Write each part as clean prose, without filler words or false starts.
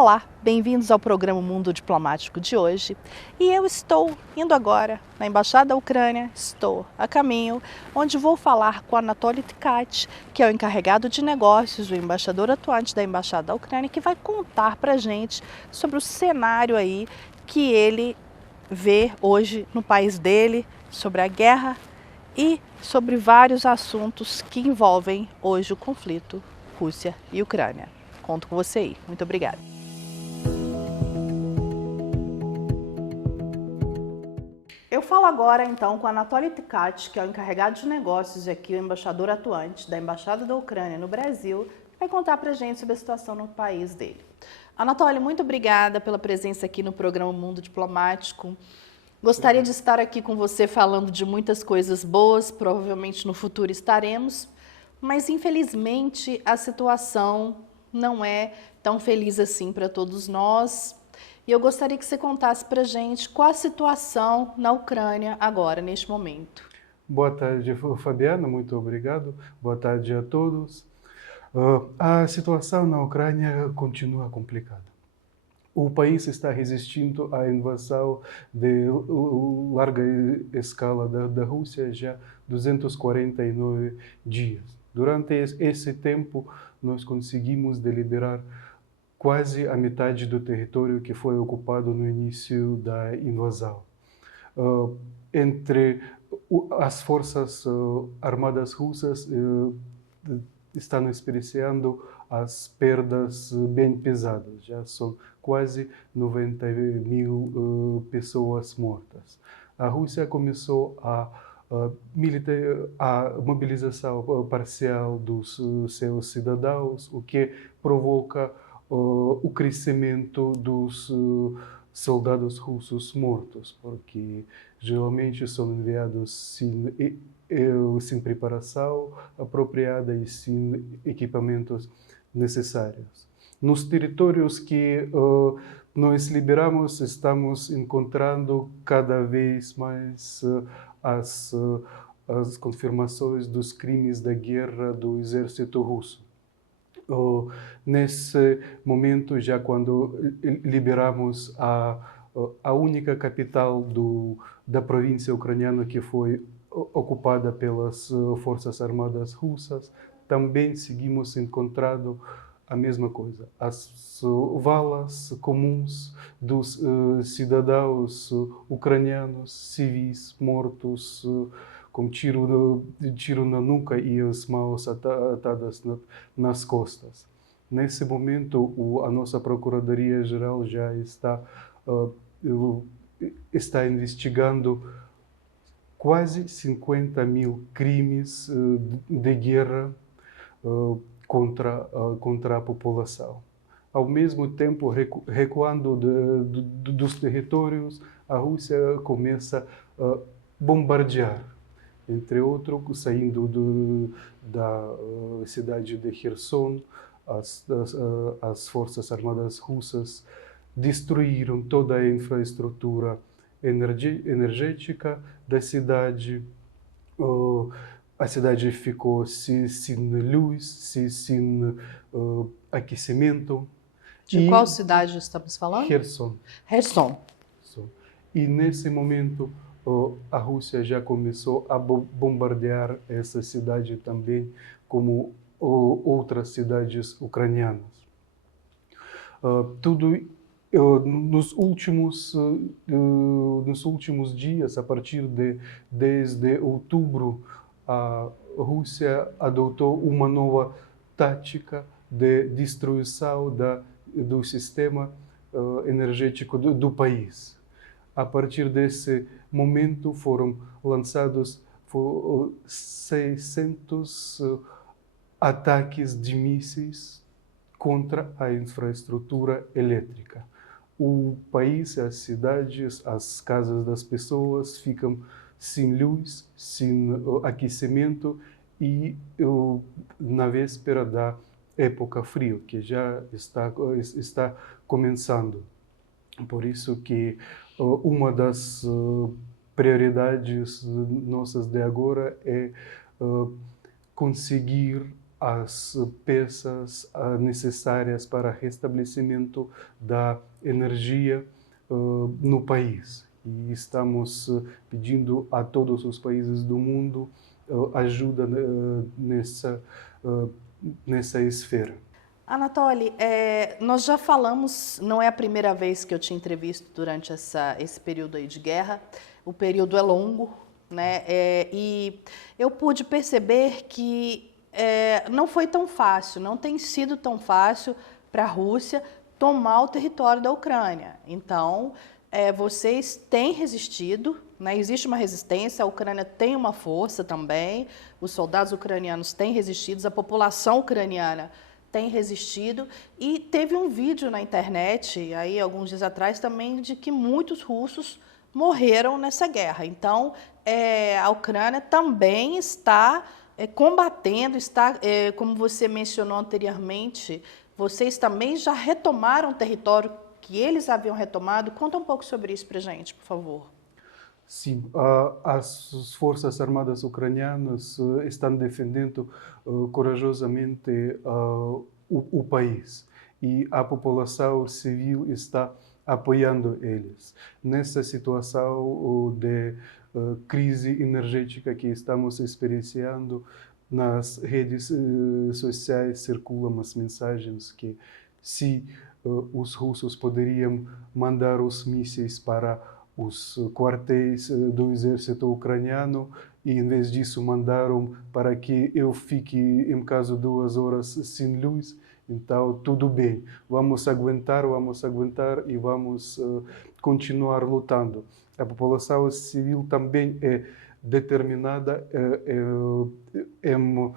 Olá, bem-vindos ao programa Mundo Diplomático de hoje. E eu estou indo agora na Embaixada da Ucrânia, estou a caminho, onde vou falar com Anatoly Tkach, que é o encarregado de negócios, o embaixador atuante da Embaixada da Ucrânia, que vai contar pra gente sobre o cenário aí que ele vê hoje no país dele, sobre a guerra e sobre vários assuntos que envolvem hoje o conflito Rússia e Ucrânia. Conto com você aí. Muito obrigada. Eu falo agora então com Anatoly Tkach, que é o encarregado de negócios e aqui o embaixador atuante da Embaixada da Ucrânia no Brasil, que vai contar pra gente sobre a situação no país dele. Anatoly, muito obrigada pela presença aqui no programa Mundo Diplomático. Gostaria de estar aqui com você falando de muitas coisas boas, provavelmente no futuro estaremos, mas infelizmente a situação não é tão feliz assim para todos nós. E eu gostaria que você contasse para a gente qual a situação na Ucrânia agora, neste momento. Boa tarde, Fabiana, muito obrigado. Boa tarde a todos. A situação na Ucrânia continua complicada. O país está resistindo à invasão de larga escala da Rússia já 249 dias. Durante esse tempo, nós conseguimos deliberar quase a metade do território que foi ocupado no início da invasão. Entre as forças armadas russas estão experienciando as perdas bem pesadas. Já são quase 90 mil pessoas mortas. A Rússia começou a mobilização parcial dos seus cidadãos, o que provoca o crescimento dos soldados russos mortos, porque geralmente são enviados sem preparação apropriada e sem equipamentos necessários. Nos territórios que nós liberamos, estamos encontrando cada vez mais as confirmações dos crimes da guerra do exército russo. Nesse momento, já quando liberamos a única capital da província ucraniana que foi ocupada pelas forças armadas russas, também seguimos encontrando a mesma coisa. As valas comuns dos cidadãos ucranianos, civis, mortos, com tiro na nuca e as mãos atadas nas costas. Nesse momento, a nossa Procuradoria-Geral já está investigando quase 50 mil crimes de guerra contra a população. Ao mesmo tempo, recuando dos territórios, a Rússia começa a bombardear, entre outros, saindo da cidade de Kherson. As forças armadas russas destruíram toda a infraestrutura energética da cidade. A cidade ficou sem luz, sem aquecimento. De qual cidade estamos falando? Kherson. Kherson. E nesse momento, a Rússia já começou a bombardear essa cidade também, como outras cidades ucranianas. Tudo nos últimos dias, desde outubro, a Rússia adotou uma nova tática de destruição do sistema energético do país. A partir desse momento foram lançados 600 ataques de mísseis contra a infraestrutura elétrica. O país, as cidades, as casas das pessoas ficam sem luz, sem aquecimento e na véspera da época frio, que já está começando. Por isso que uma das prioridades nossas de agora é conseguir as peças necessárias para restabelecimento da energia no país. E estamos pedindo a todos os países do mundo ajuda nessa esfera. Anatoly, nós já falamos, não é a primeira vez que eu te entrevisto durante esse período aí de guerra, o período é longo, né? E eu pude perceber que não foi tão fácil, não tem sido tão fácil para a Rússia tomar o território da Ucrânia. Então, vocês têm resistido, né? Existe uma resistência, a Ucrânia tem uma força também, os soldados ucranianos têm resistido, a população ucraniana tem resistido, e teve um vídeo na internet, aí alguns dias atrás também, de que muitos russos morreram nessa guerra. Então, a Ucrânia também está combatendo, como você mencionou anteriormente, vocês também já retomaram o território que eles haviam retomado. Conta um pouco sobre isso para a gente, por favor. Sim, as Forças Armadas ucranianas estão defendendo corajosamente o país e a população civil está apoiando eles. Nessa situação de crise energética que estamos experienciando, nas redes sociais circulam as mensagens que se os russos poderiam mandar os mísseis para os quartéis do exército ucraniano e, em vez disso, mandaram para que eu fique, em caso, 2 horas sem luz. Então, tudo bem, vamos aguentar e vamos continuar lutando. A população civil também é determinada em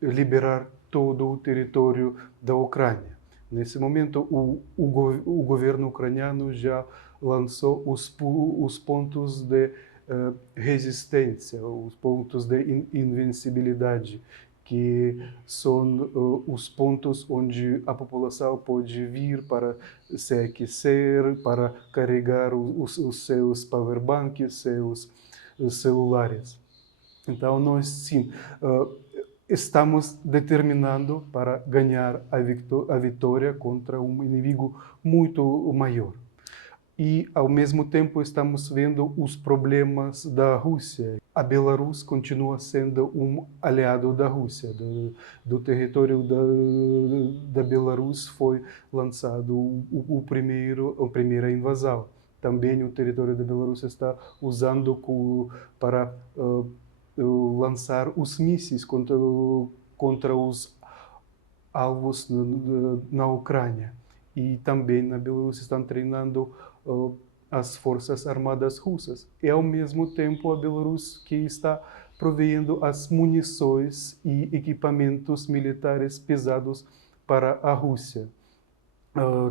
liberar todo o território da Ucrânia. Nesse momento, o governo ucraniano já lançou os pontos de resistência, os pontos de invencibilidade, que são os pontos onde a população pode vir para se aquecer, para carregar os seus powerbanks, seus celulares. Então, nós, sim, estamos determinando para ganhar a vitória contra um inimigo muito maior. E, ao mesmo tempo, estamos vendo os problemas da Rússia. A Belarus continua sendo um aliado da Rússia. Do território da Belarus foi lançado a primeira invasão. Também o território da Belarus está usando para lançar os mísseis contra os alvos na Ucrânia. E também na Belarus estão treinando as forças armadas russas. E, ao mesmo tempo, a Belarus que está provendo as munições e equipamentos militares pesados para a Rússia.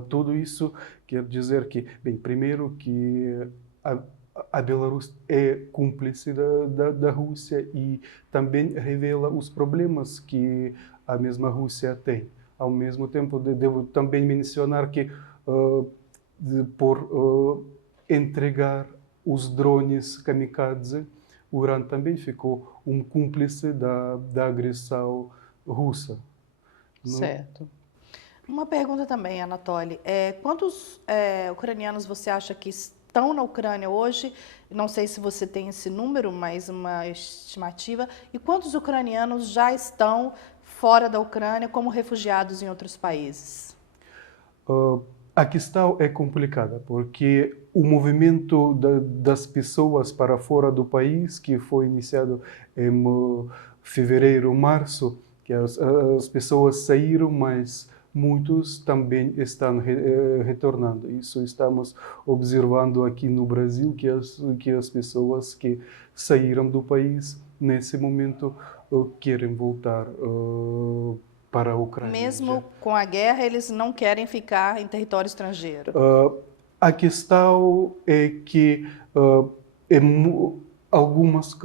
Tudo isso quer dizer que, bem, primeiro que a Belarus é cúmplice da Rússia e também revela os problemas que a mesma Rússia tem. Ao mesmo tempo, devo também mencionar que por entregar os drones kamikaze, o Irã também ficou um cúmplice da agressão russa. Certo. Uma pergunta também, Anatoly. Quantos ucranianos você acha que estão na Ucrânia hoje? Não sei se você tem esse número, mas uma estimativa. E quantos ucranianos já estão fora da Ucrânia como refugiados em outros países? A questão é complicada, porque o movimento das pessoas para fora do país, que foi iniciado em fevereiro, março, que as pessoas saíram, mas muitos também estão retornando. Isso estamos observando aqui no Brasil, que as pessoas que saíram do país, nesse momento, querem voltar para a Ucrânia. Mesmo com a guerra, eles não querem ficar em território estrangeiro? A questão é que, em alguns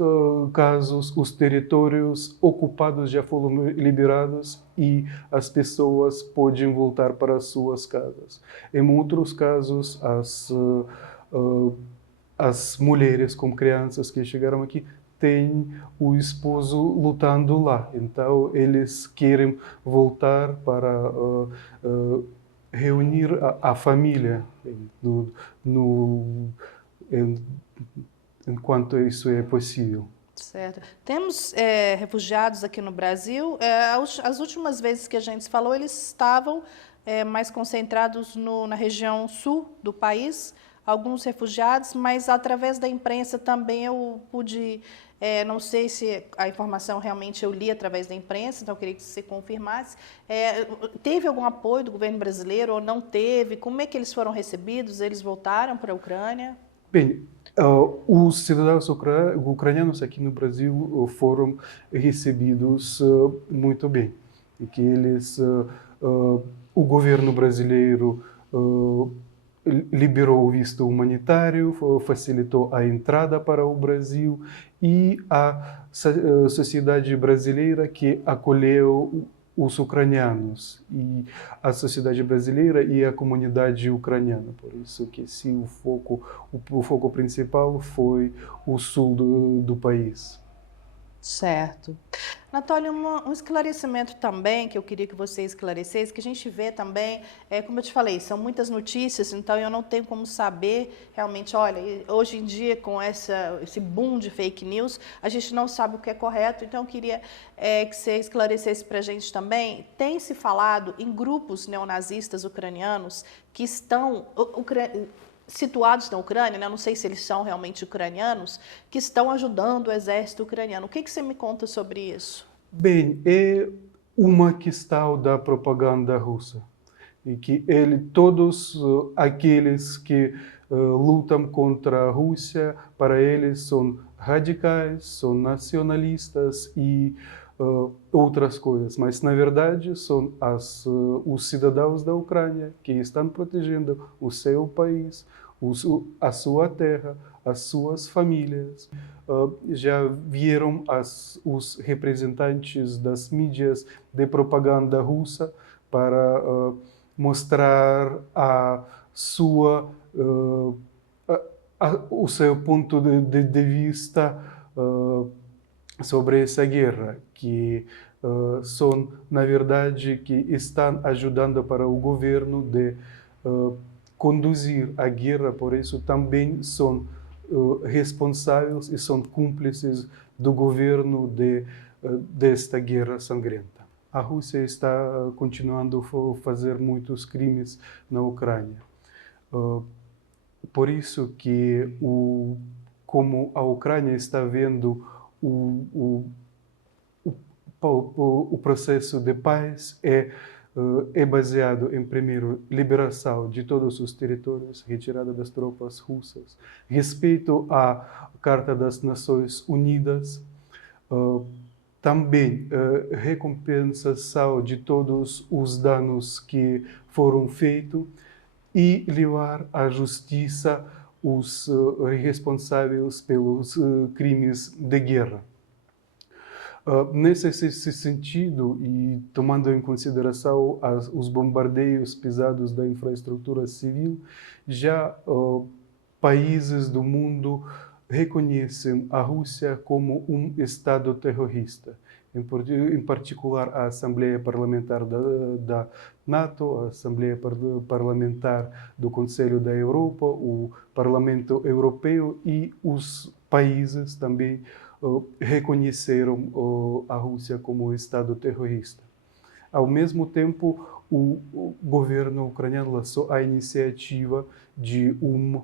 casos, os territórios ocupados já foram liberados e as pessoas podem voltar para as suas casas. Em outros casos, as mulheres com crianças que chegaram aqui tem o esposo lutando lá. Então, eles querem voltar para reunir a família no, em- enquanto isso é possível. Certo. Temos refugiados aqui no Brasil. As últimas vezes que a gente se falou, eles estavam mais concentrados na região sul do país, alguns refugiados, mas através da imprensa também eu pude, não sei se a informação realmente eu li através da imprensa, então eu queria que você confirmasse. Teve algum apoio do governo brasileiro ou não teve? Como é que eles foram recebidos? Eles voltaram para a Ucrânia? Bem, os cidadãos ucranianos aqui no Brasil foram recebidos muito bem. E que o governo brasileiro liberou o visto humanitário, facilitou a entrada para o Brasil e a sociedade brasileira que acolheu os ucranianos e a sociedade brasileira e a comunidade ucraniana. Por isso que sim, o foco principal foi o sul do país. Certo. Natália, um esclarecimento também que eu queria que você esclarecesse, que a gente vê também, como eu te falei, são muitas notícias, então eu não tenho como saber realmente, olha, hoje em dia com esse boom de fake news, a gente não sabe o que é correto, então eu queria que você esclarecesse para a gente também. Tem se falado em grupos neonazistas ucranianos que estão situados na Ucrânia, né? Não sei se eles são realmente ucranianos, que estão ajudando o exército ucraniano. O que você me conta sobre isso? Bem, é uma questão da propaganda russa. E que todos aqueles que lutam contra a Rússia, para eles são radicais, são nacionalistas e outras coisas. Mas, na verdade, são os cidadãos da Ucrânia que estão protegendo o seu país, a sua terra, as suas famílias. Já vieram os representantes das mídias de propaganda russa para mostrar o seu ponto de vista sobre essa guerra, que são, na verdade, que estão ajudando para o governo de conduzir a guerra, por isso também são responsáveis e são cúmplices do governo desta guerra sangrenta. A Rússia está continuando a fazer muitos crimes na Ucrânia. Por isso que como a Ucrânia está vendo o processo de paz é baseado em, primeiro, liberação de todos os territórios, retirada das tropas russas, respeito à Carta das Nações Unidas, também recompensação de todos os danos que foram feitos e levar à justiça os responsáveis pelos crimes de guerra. Nesse sentido, e tomando em consideração os bombardeios pesados da infraestrutura civil, já países do mundo reconhecem a Rússia como um Estado terrorista. Em particular, a Assembleia Parlamentar da NATO, a Assembleia Parlamentar do Conselho da Europa, o Parlamento Europeu e os países também reconheceram a Rússia como Estado terrorista. Ao mesmo tempo, o governo ucraniano lançou a iniciativa de um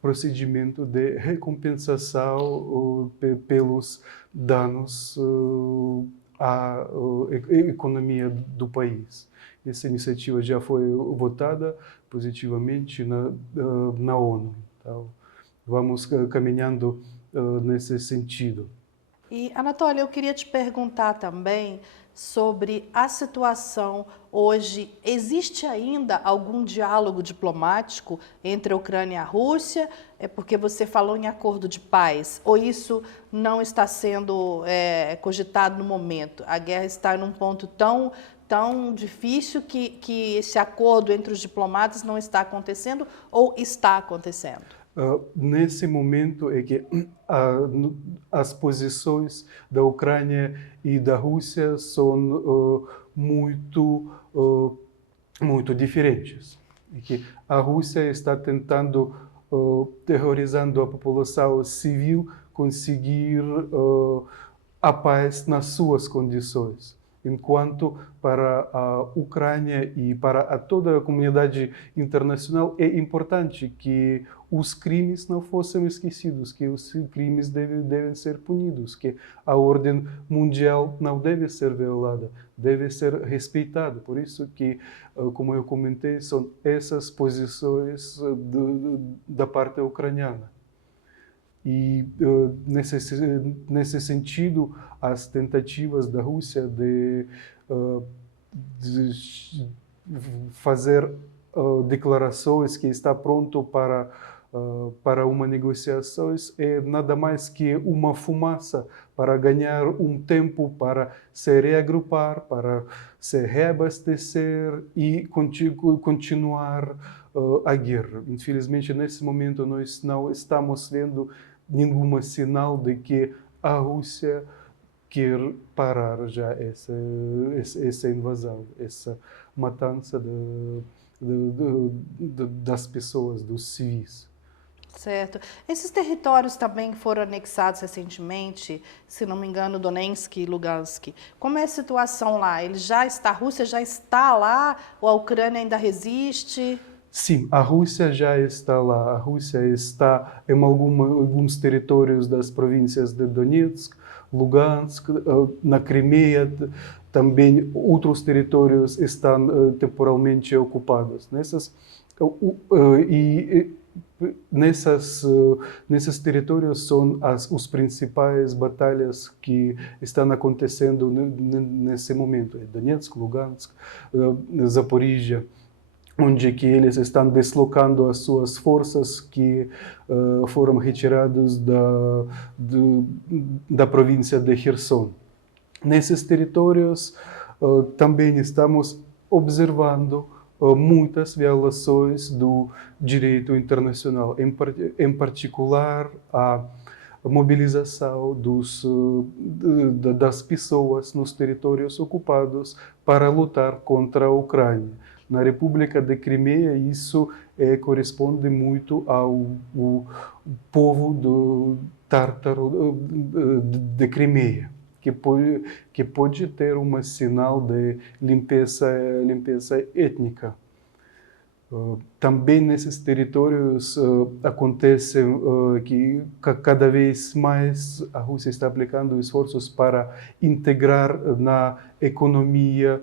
procedimento de recompensação pelos danos à economia do país. Essa iniciativa já foi votada positivamente na ONU. Então, vamos caminhando nesse sentido. E, Anatoly, eu queria te perguntar também sobre a situação hoje. Existe ainda algum diálogo diplomático entre a Ucrânia e a Rússia? Porque você falou em acordo de paz. Ou isso não está sendo cogitado no momento? A guerra está num ponto tão difícil que esse acordo entre os diplomatas não está acontecendo ou está acontecendo? Nesse momento é que as posições da Ucrânia e da Rússia são muito diferentes. E que a Rússia está tentando, terrorizando a população civil, conseguir a paz nas suas condições. Enquanto para a Ucrânia e para toda a comunidade internacional é importante que os crimes não fossem esquecidos, que os crimes devem ser punidos, que a ordem mundial não deve ser violada, deve ser respeitada. Por isso que, como eu comentei, são essas posições da parte ucraniana. E, nesse sentido, as tentativas da Rússia de fazer declarações que está pronto para uma negociação é nada mais que uma fumaça para ganhar um tempo para se reagrupar, para se reabastecer e continuar a guerra. Infelizmente, nesse momento, nós não estamos vendo nenhum sinal de que a Rússia quer parar já essa invasão, essa matança das pessoas, dos civis. Certo. Esses territórios também foram anexados recentemente, se não me engano, Donetsk e Lugansk. Como é a situação lá? A Rússia já está lá ou a Ucrânia ainda resiste? Sim, a Rússia já está lá. A Rússia está em alguns territórios das províncias de Donetsk, Lugansk, na Crimeia. Também outros territórios estão temporalmente ocupados. Nesses territórios são os principais batalhas que estão acontecendo nesse momento. Donetsk, Lugansk, Zaporizhia, onde que eles estão deslocando as suas forças que foram retiradas da província de Kherson. Nesses territórios também estamos observando muitas violações do direito internacional, em particular a mobilização das pessoas nos territórios ocupados para lutar contra a Ucrânia. Na República de Crimeia, isso corresponde muito ao povo do tártaro de Crimeia, que pode ter um sinal de limpeza étnica. Também nesses territórios acontece que cada vez mais a Rússia está aplicando esforços para integrar na economia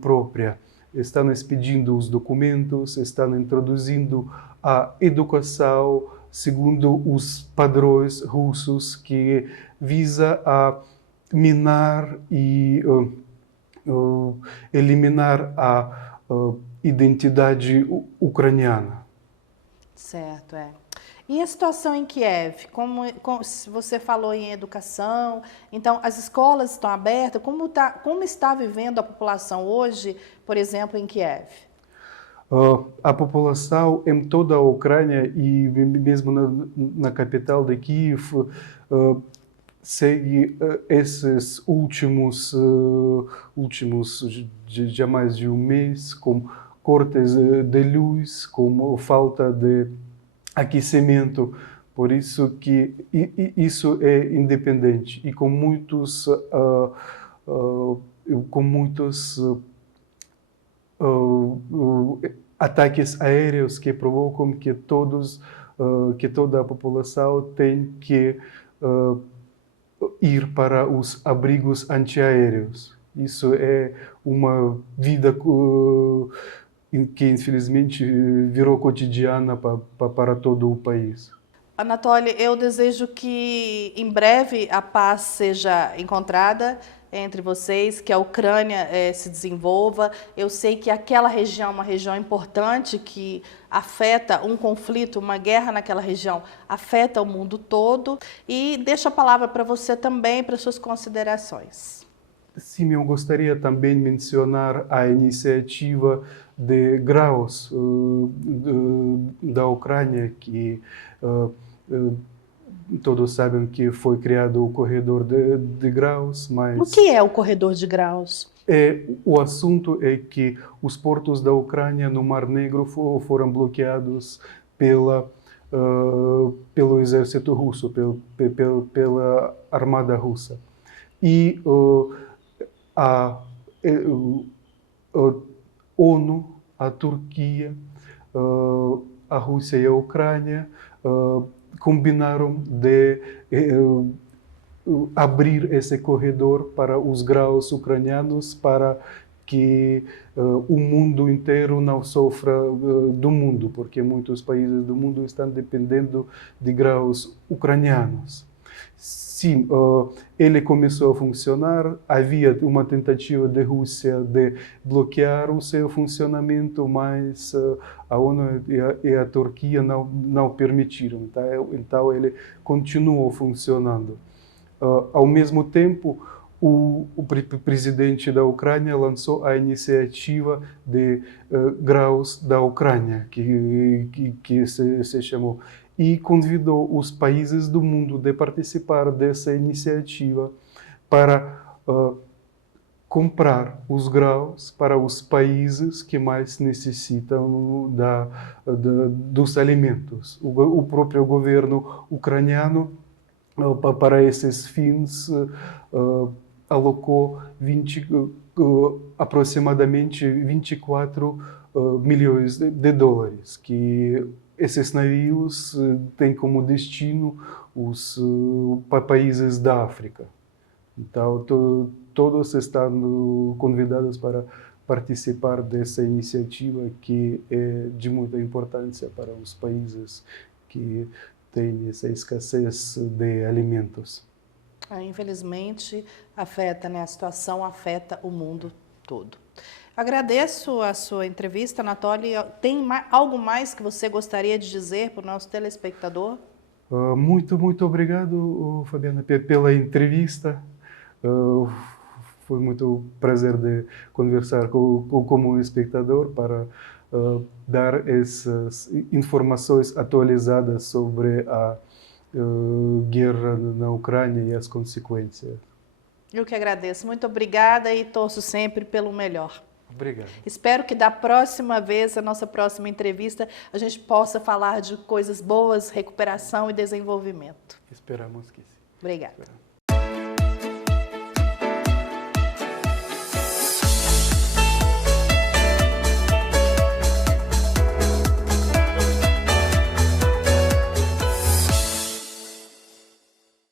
própria. Estão expedindo os documentos, estão introduzindo a educação segundo os padrões russos que visa a minar e eliminar a identidade ucraniana. Certo, é. E a situação em Kiev? Como você falou em educação, então as escolas estão abertas? Como está vivendo a população hoje, por exemplo, em Kiev? A população em toda a Ucrânia e mesmo na capital de Kiev segue esses últimos já mais de um mês, com cortes de luz, com falta de aquecimento. Por isso que isso é independente e com muitos ataques aéreos que provocam que toda a população tem que ir para os abrigos antiaéreos. Isso é uma vida que infelizmente virou cotidiana para todo o país. Anatoly, eu desejo que em breve a paz seja encontrada entre vocês, que a Ucrânia se desenvolva. Eu sei que aquela região é uma região importante que afeta um conflito, uma guerra naquela região, afeta o mundo todo. E deixo a palavra para você também, para suas considerações. Sim, eu gostaria também de mencionar a iniciativa de grãos da Ucrânia, que todos sabem que foi criado o corredor de grãos, mas... O que é o corredor de grãos? O assunto é que os portos da Ucrânia no Mar Negro foram bloqueados pelo exército russo, pela armada russa. E a ONU, a Turquia, a Rússia e a Ucrânia combinaram de abrir esse corredor para os grãos ucranianos, para que o mundo inteiro não sofra do mundo, porque muitos países do mundo estão dependendo de grãos ucranianos. Sim, ele começou a funcionar, havia uma tentativa da Rússia de bloquear o seu funcionamento, mas a ONU e a Turquia não permitiram, tá? Então ele continuou funcionando. Ao mesmo tempo, o presidente da Ucrânia lançou a iniciativa de grãos da Ucrânia, que se chamou, e convidou os países do mundo a participar dessa iniciativa para comprar os grãos para os países que mais necessitam dos alimentos. O próprio governo ucraniano, para esses fins, alocou aproximadamente 24 milhões de dólares, que esses navios têm como destino os países da África. Então, todos estão convidados para participar dessa iniciativa, que é de muita importância para os países que tem essa escassez de alimentos. Infelizmente, afeta, né? A situação afeta o mundo todo. Agradeço a sua entrevista, Anatoly. Tem algo mais que você gostaria de dizer para o nosso telespectador? Muito obrigado, Fabiana, pela entrevista. Foi muito prazer de conversar como espectador para dar essas informações atualizadas sobre a guerra na Ucrânia e as consequências. Eu que agradeço. Muito obrigada e torço sempre pelo melhor. Obrigado. Espero que da próxima vez, a nossa próxima entrevista, a gente possa falar de coisas boas, recuperação e desenvolvimento. Esperamos que sim. Obrigada.